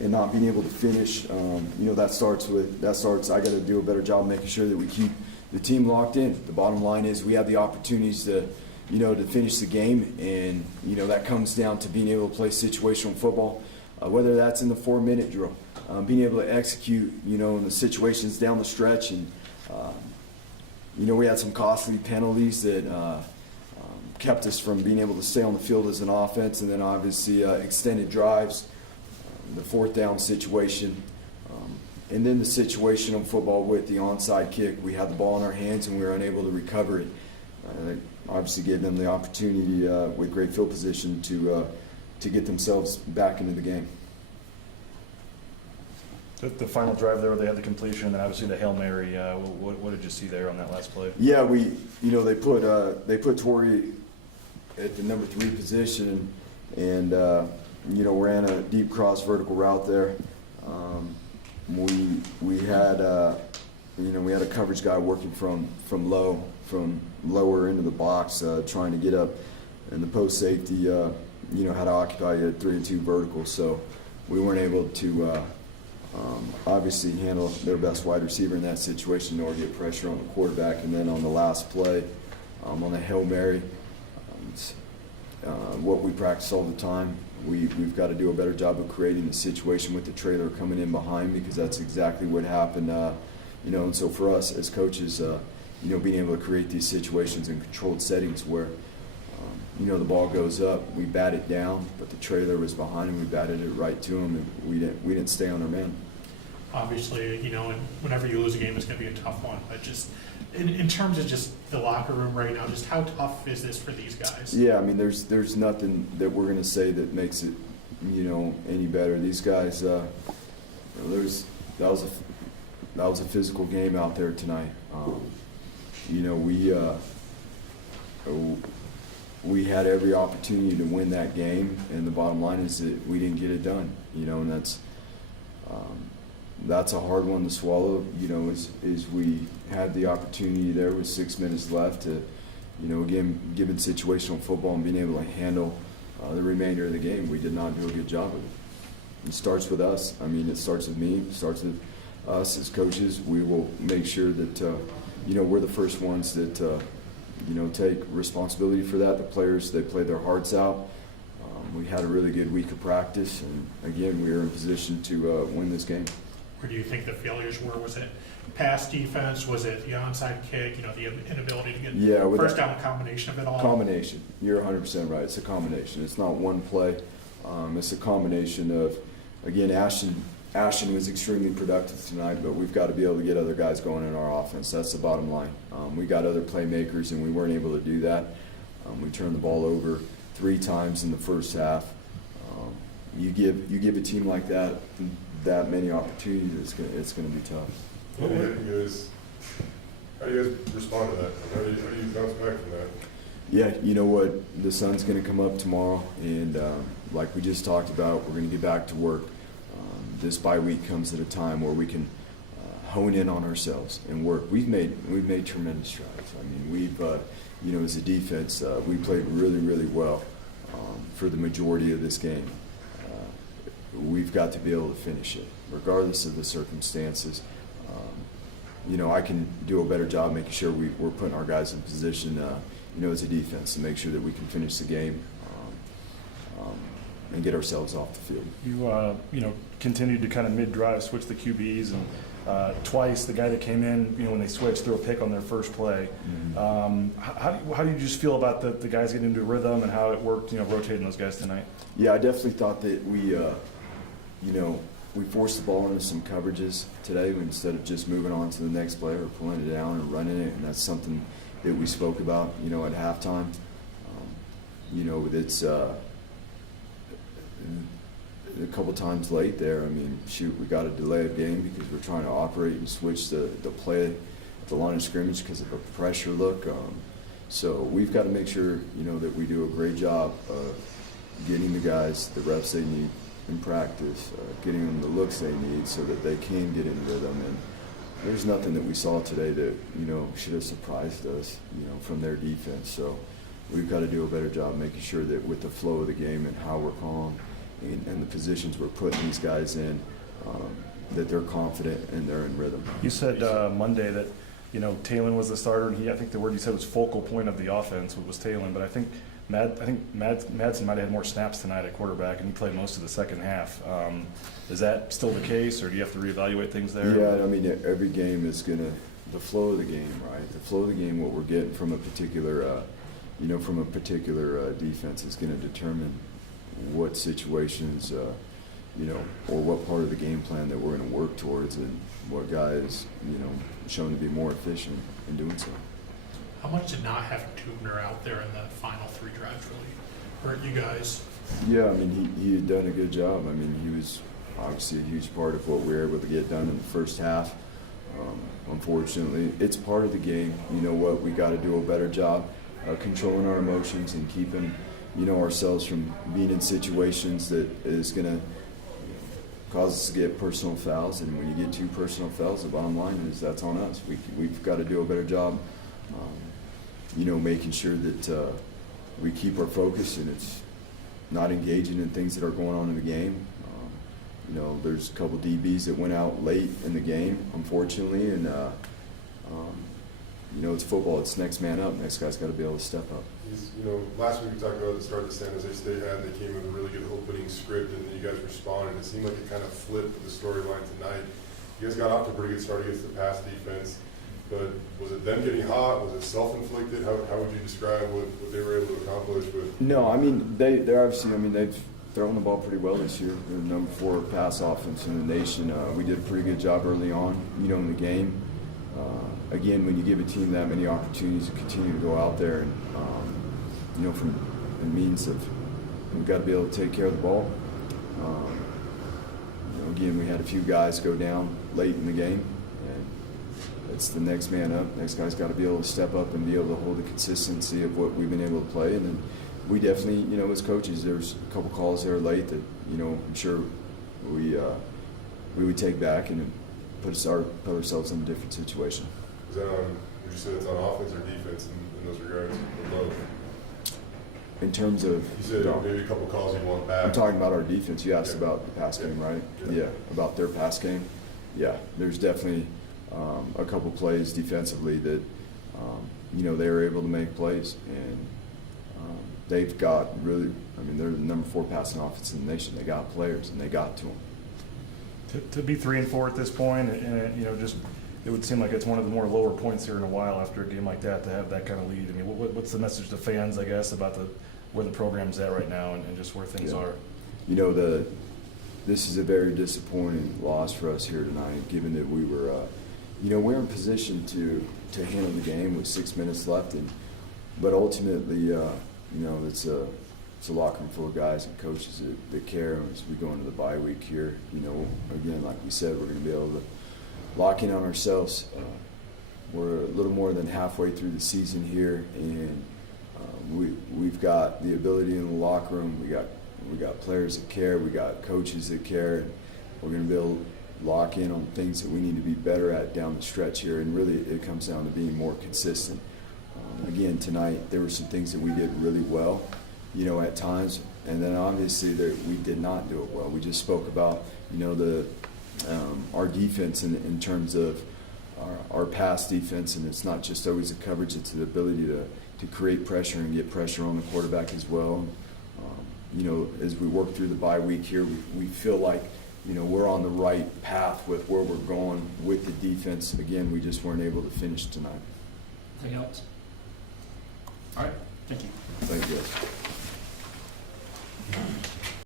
and not being able to finish, that starts. I got to do a better job making sure that we keep the team locked in. The bottom line is we have the opportunities to finish the game, and that comes down to being able to play situational football, whether that's in the 4-minute drill, being able to execute, in the situations down the stretch, and we had some costly penalties that kept us from being able to stay on the field as an offense, and then obviously extended drives, the 4th down situation, and then the situational football with the onside kick. We had the ball in our hands and we were unable to recover it. That obviously gave them the opportunity with great field position to get themselves back into the game. The final drive there, where they had the completion, and obviously the Hail Mary. What did you see there on that last play? Yeah, they put Torrey at the number 3 position, and ran a deep cross vertical route there. We had a coverage guy working from lower into the box, trying to get up, and the post safety had to occupy a 3-2 vertical, so we weren't able to obviously handle their best wide receiver in that situation, nor get pressure on the quarterback. And then on the last play, on the Hail Mary, what we practice all the time, we've got to do a better job of creating the situation with the trailer coming in behind, because that's exactly what happened. And so for us as coaches, being able to create these situations in controlled settings where the ball goes up, we bat it down, but the trailer was behind and we batted it right to him, and we didn't stay on our man. Obviously, and whenever you lose a game, it's going to be a tough one. But just in terms of just the locker room right now, just how tough is this for these guys? Yeah, I mean, there's nothing that we're going to say that makes it, any better. These guys, that was a physical game out there tonight. We had every opportunity to win that game, and the bottom line is that we didn't get it done. And that's a hard one to swallow. Is we had the opportunity there with 6 minutes left to, again, given situational football and being able to handle the remainder of the game, we did not do a good job of it. It starts with us. I mean, it starts with me. It starts with us as coaches. We will make sure that we're the first ones that take responsibility for that. The players, they played their hearts out. We had a really good week of practice, and again, we were in position to win this game. Where do you think the failures were? Was it pass defense? Was it the onside kick? The inability to get first down, combination of it all? Combination. You're 100% right. It's a combination. It's not one play. It's a combination of, again, Ashton was extremely productive tonight, but we've got to be able to get other guys going in our offense. That's the bottom line. We got other playmakers, and we weren't able to do that. We turned the ball over 3 times in the first half. You give a team like that many opportunities, it's going to be tough. How do you guys respond to that? How do you bounce back from that? Yeah, you know what? The sun's going to come up tomorrow, and like we just talked about, we're going to get back to work. This bye week comes at a time where we can hone in on ourselves and work. We've made tremendous strides. I mean, we've as a defense, we played really, really well for the majority of this game. We've got to be able to finish it, regardless of the circumstances. I can do a better job making sure we're putting our guys in position, as a defense, to make sure that we can finish the game and get ourselves off the field. You continued to kind of mid-drive switch the QBs, and twice the guy that came in, when they switched, threw a pick on their first play. Mm-hmm. How do you just feel about the guys getting into a rhythm and how it worked, rotating those guys tonight? Yeah, I definitely thought that we forced the ball into some coverages today instead of just moving on to the next play or pulling it down and running it, and that's something that we spoke about, at halftime. It's a couple times late there. I mean, shoot, we got a delay of game because we're trying to operate and switch the play at the line of scrimmage because of a pressure look. So we've got to make sure, that we do a great job of getting the guys the reps they need in practice, getting them the looks they need so that they can get in rhythm. And there's nothing that we saw today that, should have surprised us, from their defense. So we've got to do a better job making sure that with the flow of the game and how we're calling, and the positions we're putting these guys in, that they're confident and they're in rhythm. You said Monday that, you know, Talon was the starter, and I think the word you said was focal point of the offense was Talon, but I think Madsen might have had more snaps tonight at quarterback, and he played most of the second half. Is that still the case, or do you have to reevaluate things there? Yeah, I mean, every game is the flow of the game, right? The flow of the game, what we're getting from a particular, defense is going to determine what situations, or what part of the game plan that we're going to work towards, and what guy is, shown to be more efficient in doing so. How much did not having Tubner out there in the final 3 drives really hurt you guys? Yeah, I mean, he had done a good job. I mean, he was obviously a huge part of what we were able to get done in the first half. Unfortunately, it's part of the game. You know what? We got to do a better job controlling our emotions and keeping, ourselves from being in situations that is going to cause us to get personal fouls. And when you get 2 personal fouls, the bottom line is that's on us. We've got to do a better job, making sure that we keep our focus and it's not engaging in things that are going on in the game. There's a couple DBs that went out late in the game, unfortunately, and it's football. It's next man up. Next guy's got to be able to step up. Last week we talked about the start that San Jose State had. They came with a really good opening script, and then you guys responded. It seemed like it kind of flipped the storyline tonight. You guys got off to a pretty good start against the pass defense, but was it them getting hot? Was it self-inflicted? How would you describe what they were able to accomplish with? No, I mean they're obviously. They've thrown the ball pretty well this year. They're the number 4 pass offense in the nation. We did a pretty good job early on, in the game. Again, when you give a team that many opportunities to continue to go out there and, from the means of we've got to be able to take care of the ball. Again, we had a few guys go down late in the game, and it's the next man up. Next guy's got to be able to step up and be able to hold the consistency of what we've been able to play. And then we definitely, as coaches, there's a couple calls there late that, I'm sure we would take back and put ourselves in a different situation. Is that on, would you say it's on offense or defense in those regards, or both? In terms of, You said maybe a couple calls you want back. I'm talking about our defense. You asked about the pass game, right? Yeah, about their pass game. Yeah, there's definitely a couple plays defensively that, they were able to make plays, and they've got really, they're the number 4 passing offense in the nation. They got players, and they got to them. To be 3-4 at this point, and it would seem like it's one of the more lower points here in a while after a game like that to have that kind of lead. I mean, what's the message to fans, I guess, about where the program's at right now and just where things are? This is a very disappointing loss for us here tonight, given that we were, we're in position to handle the game with 6 minutes left, but ultimately, it's a locker room full of guys and coaches that care as we go into the bye week here. Again, like we said, we're going to be able to lock in on ourselves. We're a little more than halfway through the season here, and we've got the ability in the locker room. We got players that care. We got coaches that care. And we're going to be able to lock in on things that we need to be better at down the stretch here. And really, it comes down to being more consistent. Again, tonight there were some things that we did really well, at times, and then obviously that we did not do it well. We just spoke about, our defense in terms of our pass defense, and it's not just always the coverage; it's the ability to create pressure and get pressure on the quarterback as well. As we work through the bye week here, we feel like we're on the right path with where we're going with the defense. Again, we just weren't able to finish tonight. Anything else? All right, thank you. Thank you, guys.